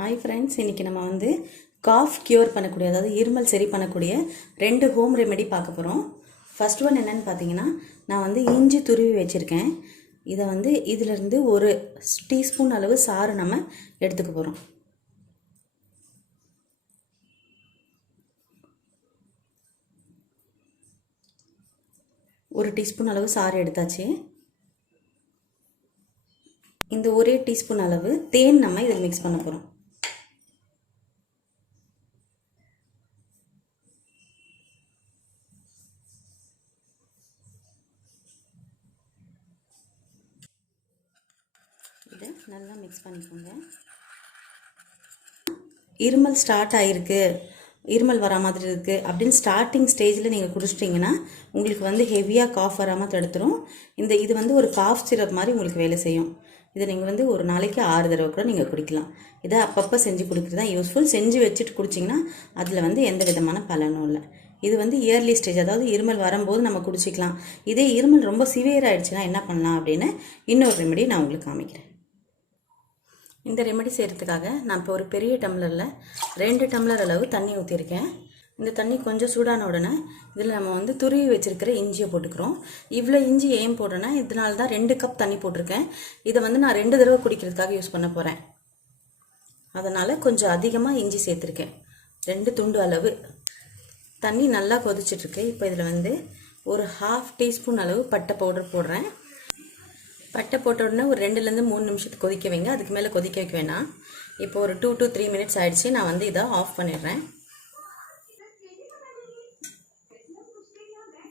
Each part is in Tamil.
ஹாய் ஃப்ரெண்ட்ஸ், இன்றைக்கி நம்ம வந்து காஃப் க்யூர் பண்ணக்கூடிய, அதாவது இருமல் சரி பண்ணக்கூடிய 2 ஹோம் ரெமெடி பார்க்க போகிறோம். ஃபர்ஸ்ட் ஒன் என்னென்னு பார்த்தீங்கன்னா, நான் வந்து இஞ்சி துருவி வச்சுருக்கேன். இதை வந்து இதிலிருந்து 1 டீஸ்பூன் அளவு சாறு நம்ம எடுத்துக்க போகிறோம். ஒரு டீஸ்பூன் அளவு சாறு எடுத்தாச்சு. இந்த 1 டீஸ்பூன் அளவு தேன் நம்ம இதில் மிக்ஸ் பண்ண போகிறோம். இதை நல்லா மிக்ஸ் பண்ணிக்கோங்க. இருமல் ஸ்டார்ட் ஆகிருக்கு, இருமல் வர மாதிரி இருக்குது அப்படின்னு ஸ்டார்டிங் ஸ்டேஜில் நீங்கள் குடிச்சிட்டிங்கன்னா உங்களுக்கு வந்து ஹெவியாக காஃப் வராமல் தடுத்துரும். இது வந்து ஒரு காஃப் சிரப் மாதிரி உங்களுக்கு வேலை செய்யும். இதை நீங்கள் வந்து ஒரு நாளைக்கு 6 தடவை கூட நீங்கள் குடிக்கலாம். இதை அப்பப்போ செஞ்சு குடிக்கிறது தான் யூஸ்ஃபுல். செஞ்சு வச்சுட்டு குடிச்சிங்கன்னா அதில் வந்து எந்த விதமான பலனும் இல்லை. இது வந்து இயர்லி ஸ்டேஜ், அதாவது இருமல் வரும்போது நம்ம குடிச்சிக்கலாம். இதே இருமல் ரொம்ப சிவியர் ஆகிடுச்சுன்னா என்ன பண்ணலாம் அப்படின்னு இன்னொரு ரெமெடி நான் உங்களுக்கு காமிக்கிறேன். இந்த ரெமெடி செய்கிறதுக்காக நான் இப்போ ஒரு பெரிய டம்ளரில் 2 டம்ளர் அளவு தண்ணி ஊற்றிருக்கேன். இந்த தண்ணி கொஞ்சம் சூடான உடனே இதில் நம்ம வந்து துருவி வச்சுருக்கிற இஞ்சியை போட்டுக்கிறோம். இவ்வளோ இஞ்சி ஏன் போடுறேன்னா, இதனால தான் 2 கப் தண்ணி போட்டிருக்கேன். இதை வந்து நான் 2 தடவை குடிக்கிறதுக்காக யூஸ் பண்ண போகிறேன். அதனால் கொஞ்சம் அதிகமாக இஞ்சி சேர்த்துருக்கேன். 2 துண்டு அளவு. தண்ணி நல்லா கொதிச்சிட்ருக்கு. இப்போ இதில் வந்து ஒரு 1/2 டீஸ்பூன் அளவு பட்டை பவுடர் போடுறேன். பட்டை போட்ட உடனே ஒரு 2லேருந்து 3 நிமிஷத்துக்கு கொதிக்க வைங்க. அதுக்கு மேலே கொதிக்க வைக்க வேணாம். இப்போ ஒரு 2 to 3 மினிட்ஸ் ஆகிடுச்சு. நான் வந்து இதை ஆஃப் பண்ணிடுறேன்.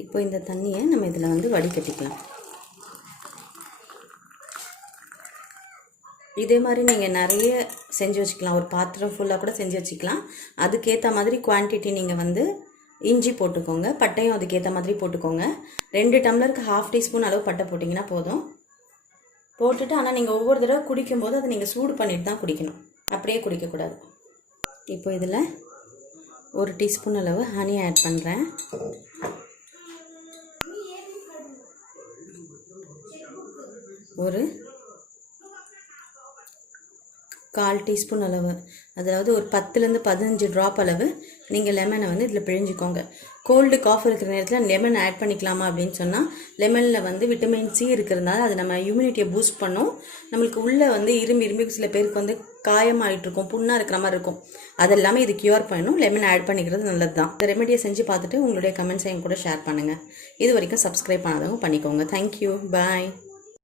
இப்போ இந்த தண்ணியை நம்ம இதில் வந்து வடிகட்டிக்கலாம். இதே மாதிரி நீங்கள் நிறைய செஞ்சு வச்சுக்கலாம். ஒரு பாத்திரம் ஃபுல்லாக கூட செஞ்சு வச்சுக்கலாம். அதுக்கேற்ற மாதிரி குவான்டிட்டி நீங்கள் வந்து இஞ்சி போட்டுக்கோங்க, பட்டையும் அதுக்கேற்ற மாதிரி போட்டுக்கோங்க. 2 டம்ளருக்கு 1/2 டீஸ்பூன் அளவு பட்டை போட்டிங்கன்னா போதும். போட்டுட்டு ஆனால் நீங்கள் ஒவ்வொரு தடவை குடிக்கும்போது அதை நீங்கள் சூடு பண்ணிட்டு தான் குடிக்கணும், அப்படியே குடிக்கக்கூடாது. இப்போ இதில் 1 டீஸ்பூன் அளவு ஹனி ஆட் பண்ணுறேன். ஒரு 1/4 டீஸ்பூன் அளவு, அதாவது ஒரு 10லேருந்து 15 ட்ராப் அளவு நீங்கள் லெமனை வந்து இதில் பிழிஞ்சிக்கோங்க. கோல்டு காஃப் இருக்கிற நேரத்தில் லெமன் ஆட் பண்ணிக்கலாமா அப்படின்னு சொன்னால், லெமனில் வந்து விட்டமின் சி இருக்கிறதுனால அது நம்ம இம்யூனிட்டியை பூஸ்ட் பண்ணும். நம்மளுக்கு உள்ளே வந்து இரும்பி சில பேருக்கு வந்து காயமாகிட்டு இருக்கும், புண்ணாக இருக்கிற மாதிரி இருக்கும். அதெல்லாமே இது க்யூர் பண்ணணும். லெமன் ஆட் பண்ணிக்கிறது நல்லது தான். இந்த ரெமெடியை செஞ்சு பார்த்துட்டு உங்களுடைய கமெண்ட்ஸை என் கூட ஷேர் பண்ணுங்கள். இது வரைக்கும் சப்ஸ்கிரைப் பண்ணாதவங்க பண்ணிக்கோங்க. தேங்க்யூ, பாய்.